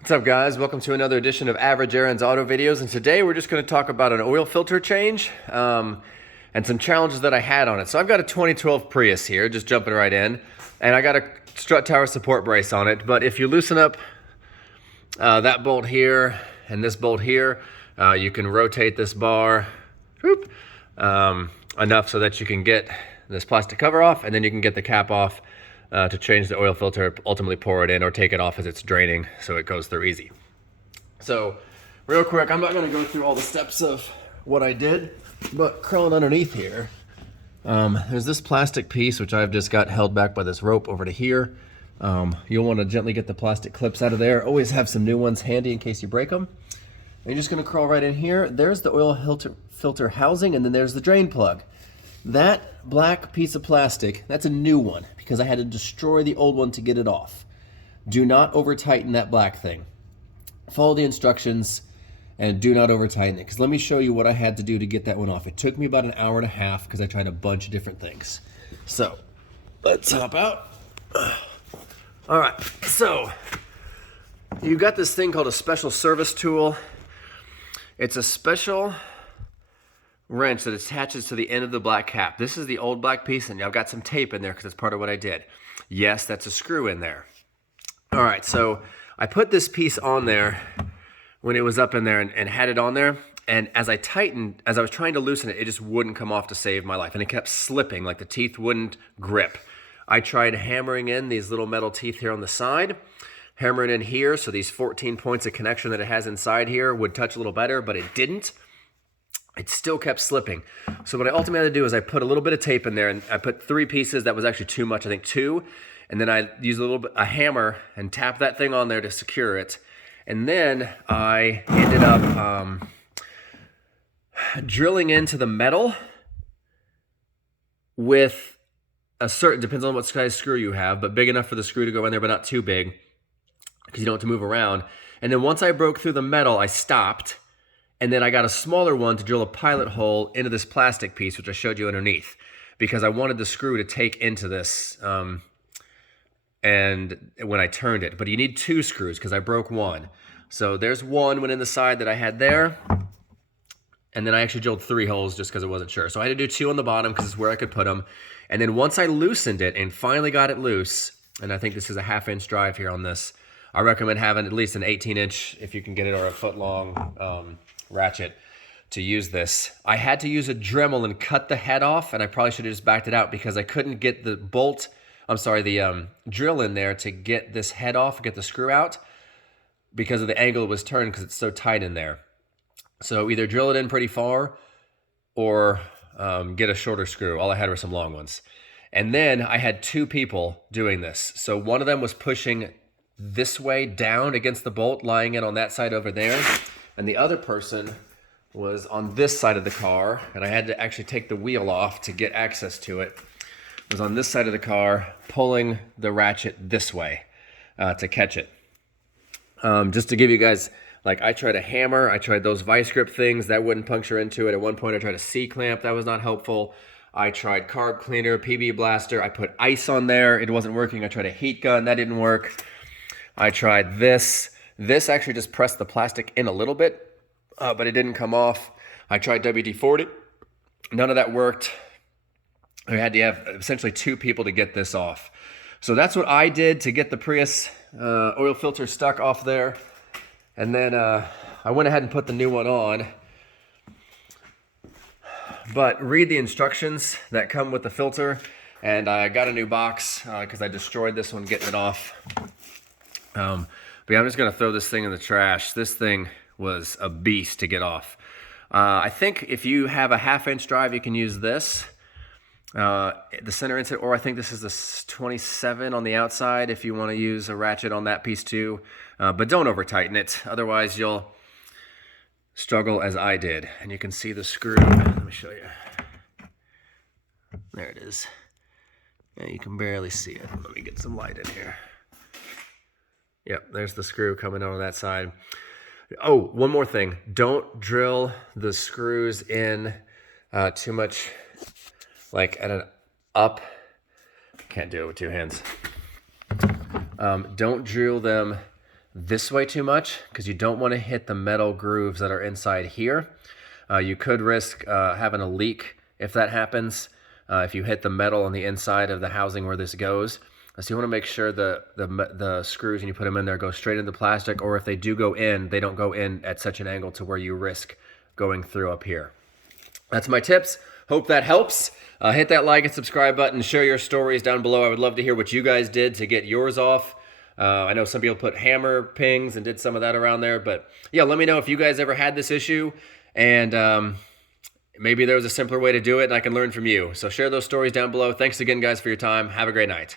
What's up, guys? Welcome to another edition of Average Aaron's Auto Videos, and today we're just going to talk about an oil filter change and some challenges that I had on it. So I've got a 2012 Prius here, just jumping right in, and I got a strut tower support brace on it. But if you loosen up that bolt here and this bolt here, you can rotate this bar whoop, enough so that you can get this plastic cover off, and then you can get the cap off to change the oil filter, ultimately pour it in or take it off as it's draining so it goes through easy. So real quick, I'm not going to go through all the steps of what I did, but crawling underneath here, there's this plastic piece which I've just got held back by this rope over to here. You'll want to gently get the plastic clips out of there. Always have some new ones handy in case you break them. And you're just going to crawl right in here. There's the oil filter housing, and then there's the drain plug. That black piece of plastic, that's a new one because I had to destroy the old one to get it off. Do not over tighten that black thing. Follow the instructions and do not over tighten it, because let me show you what I had to do to get that one off. It took me about an hour and a half because I tried a bunch of different things. So let's hop out. All right, so you've got this thing called a special service tool. It's a special wrench that attaches to the end of the black cap. This is the old black piece, and I've got some tape in there because it's part of what I did. Yes, that's a screw in there. All right, so I put this piece on there when it was up in there and had it on there, and as I was trying to loosen it, it just wouldn't come off to save my life, and it kept slipping, like the teeth wouldn't grip. I tried hammering in these little metal teeth here on the side, hammering in here so these 14 points of connection that it has inside here would touch a little better, but it didn't. It still kept slipping. So what I ultimately had to do is I put a little bit of tape in there, and I put 3 pieces. That was actually too much, I think 2. And then I used a hammer and tapped that thing on there to secure it. And then I ended up drilling into the metal with a certain, depends on what size screw you have, but big enough for the screw to go in there, but not too big because you don't have to move around. And then once I broke through the metal, I stopped. And then I got a smaller one to drill a pilot hole into this plastic piece, which I showed you underneath, because I wanted the screw to take into this and when I turned it. But you need 2 screws because I broke one. So there's one went in the side that I had there. And then I actually drilled 3 holes just because I wasn't sure. So I had to do 2 on the bottom because it's where I could put them. And then once I loosened it and finally got it loose, and I think this is a 1/2-inch drive here on this, I recommend having at least an 18-inch, if you can get it, or a foot-long ratchet to use this. I had to use a Dremel and cut the head off, and I probably should have just backed it out because I couldn't get the drill in there to get this head off, get the screw out, because of the angle it was turned because it's so tight in there. So either drill it in pretty far or get a shorter screw. All I had were some long ones. And then I had 2 people doing this. So one of them was pushing this way down against the bolt, lying it on that side over there. And the other person was on this side of the car, and I had to actually take the wheel off to get access to it. Was on this side of the car, pulling the ratchet this way to catch it. Just to give you guys, like, I tried a hammer, I tried those vice grip things, that wouldn't puncture into it. At one point I tried a C-clamp, that was not helpful. I tried carb cleaner, PB blaster, I put ice on there, it wasn't working. I tried a heat gun, that didn't work. I tried this. This actually just pressed the plastic in a little bit, but it didn't come off. I tried WD-40. None of that worked. I had to have essentially 2 people to get this off. So that's what I did to get the Prius oil filter stuck off there. And then I went ahead and put the new one on. But read the instructions that come with the filter. And I got a new box because I destroyed this one getting it off. But yeah, I'm just going to throw this thing in the trash. This thing was a beast to get off. I think if you have a 1/2-inch drive, you can use this. The center insert, or I think this is the 27 on the outside if you want to use a ratchet on that piece too. But don't over tighten it. Otherwise, you'll struggle as I did. And you can see the screw. Let me show you. There it is. Yeah, you can barely see it. Let me get some light in here. Yep, there's the screw coming out on that side. Oh, one more thing. Don't drill the screws in too much, like at an up. Can't do it with 2 hands. Don't drill them this way too much because you don't want to hit the metal grooves that are inside here. You could risk having a leak if that happens, if you hit the metal on the inside of the housing where this goes. So you want to make sure the screws, when you put them in there, go straight into plastic, or if they do go in, they don't go in at such an angle to where you risk going through up here. That's my tips. Hope that helps. Hit that like and subscribe button. Share your stories down below. I would love to hear what you guys did to get yours off. I know some people put hammer pings and did some of that around there, but yeah, let me know if you guys ever had this issue, and maybe there was a simpler way to do it and I can learn from you. So share those stories down below. Thanks again, guys, for your time. Have a great night.